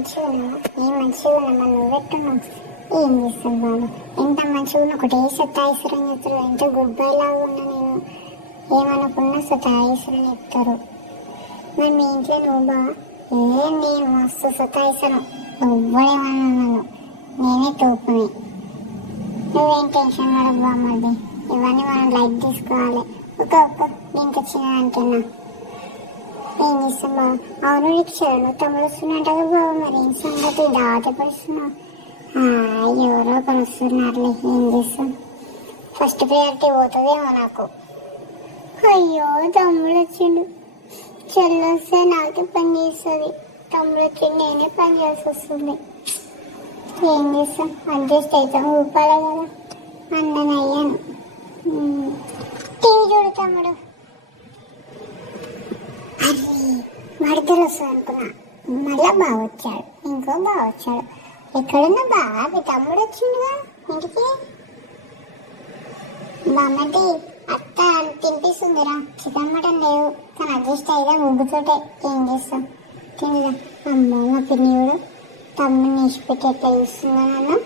మంచిగా ఉన్నావా? నేను మంచిగా ఉన్నా. నువ్వెట్టున్నావు? ఏం చేస్తాను బాబు, ఎంత మంచిగా ఉన్నా ఒకటే సతాయిసరని చెప్తారు. ఎంత గుడ్ బై లాగా ఉన్నా నేను, ఏమనుకున్నా సతాయిసరని చెప్తారు. మరి మీ ఇంట్లో నువ్వు బా నేను మస్తు సతాయిసను. ఎవ్వడేమన్నాను, నేనే తోపుని. నువ్వేం టెన్షన్ పడకు బామ్మది, ఇవన్నీ మనం లైట్ తీసుకోవాలి. ఒక్క దీనికి చిన్నదంటున్నా ఏం చేస్తాం బాబు. అవును, నీకు చరణ్ తమ్ముడు వస్తున్నట్టుగా బాబు, మరి ఏం సంగతి దాటపడుస్తున్నావు? ఎవరో ఒకరు వస్తున్నారులే, ఏం చేస్తాం. ఫస్ట్ ప్రయారిటీ పోతుందేమో నాకు. అయ్యో తమ్ముడు వచ్చిండు, చెల్లి వస్తే నాకే పని చేస్తుంది, తమ్ముడు వచ్చి నేనే పని చేయాల్సి వస్తుంది. ఏం చేస్తాం, అడ్జస్ట్ అవుతాం, ఊపాలి కదా. అన్నని అయ్యాను. టీవీ చూడు తమ్ముడు. అరే మడతలు వస్తుంది అనుకున్నా, మళ్ళా బాగా వచ్చాడు, ఇంకో బాగా వచ్చాడు. ఎక్కడున్నా బాగా మీ తమ్ముడు వచ్చిండుగా ఇంటికి. బామ్మటి అత్త తినిపిస్తుందిరా, చికెన్ మటన్ లేవు కానీ అడ్జస్ట్ అయితే ముగ్గుతోటే. ఏం చేస్తాం, తినదా. అమ్మో మా పిన్నిడు తమ్ముడిని ఇచ్చిపెట్టి ఎట్లా చూస్తుందా నన్ను.